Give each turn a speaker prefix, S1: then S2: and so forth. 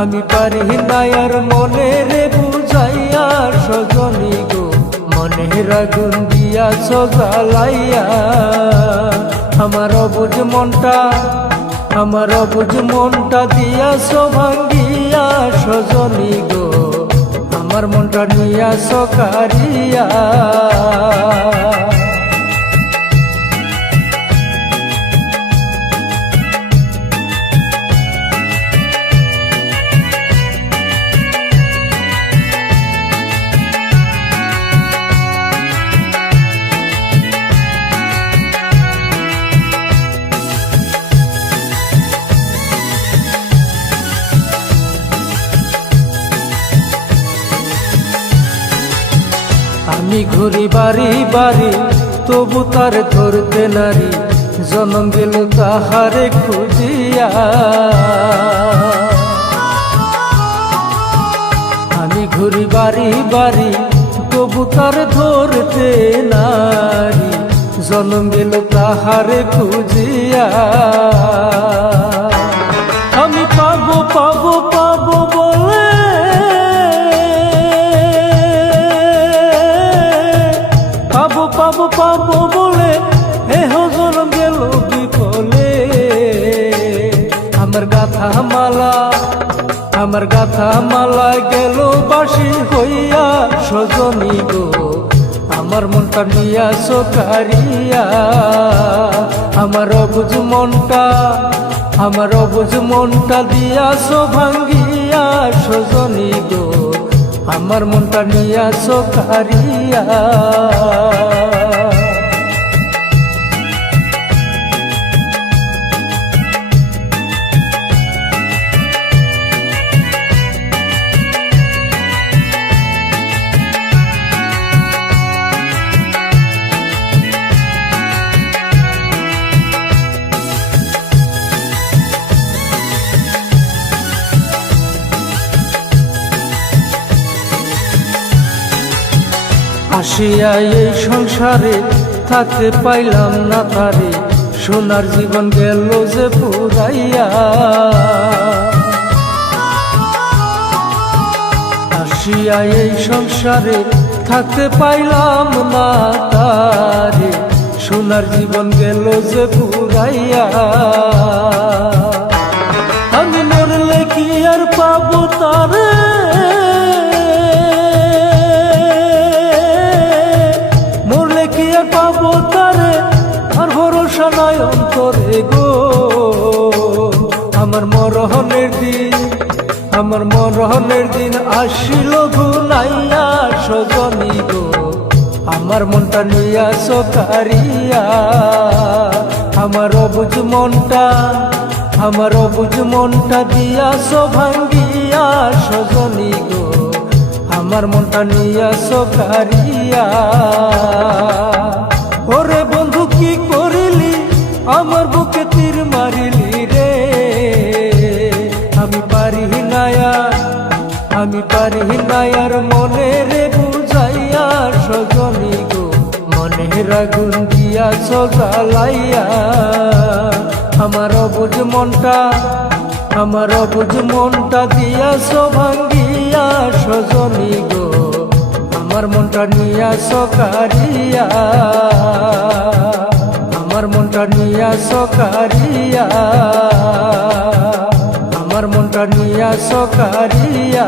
S1: আমি পারি না আর মনে রে বুঝাইয়া সজনী গো মনে রাগুন দিয়া সজালাইয়া আমার অবুজ মনটা, আমার অবুজ মনটা দিয়া ভাঙ্গিয়া সজনী গো আমার মনটা নিয়া সকারিয়া আমি ঘুরি বাড়ি বাড়ি, তবু তার ধরতে নারী, জনম গেল তাহারে খুঁজিয়া। আমি ঘুরি বাড়ি বাড়ি, তবু তার ধরতে নারী, জনম গেল তাহারে খুঁজিয়া। পাবো পাবো বলে হে হজন গেল বিকলে আমার গাথা মালা, আমার গাথা মালা গেল বাসি হইয়া, সজনী গো, আমার মনটা নিয়া সকারিয়া আমার অবুজ মনটা, আমার অবুজ মনটা দিয়া সো ভাঙ্গিয়া সজনী গো, আমার মনটা নিয়া সকারিয়া আসিয়া এই সংসারে থাকতে পাইলাম না তারে। সোনার জীবন গেল যে পুরাইয়া। আসিয়া এই সংসারে থাকতে পাইলাম না তারে। সোনার জীবন গেল যে পুরাইয়া। আমার মরহনের দিন, আমার মরহনের দিন আসিল ভুলাইয়া সজনী গো। আমার মনটা নিয়া সকারিয়া, আমার অবুজ মনটা, আমার অবুজ মনটা দিয়া ভাঙ্গিয়া সজনী গো। আমার মনটা নিয়া সকারিয়া। আমি পারি নায়া আমি পারি নায়ার মনে রে বুঝাইয়া সজনী গো মনে রাগুন দিয়া সজালাইয়া। আমার অবুজ মনটা, আমার অবুজ মনটা দিয়া ভাঙ্গিয়া সজনী গো, আমার মনটা নিয়া সকারিয়া। আমার মনটা নিয়া সকারিয়া। আমার মনটা নিয়া সকারিয়া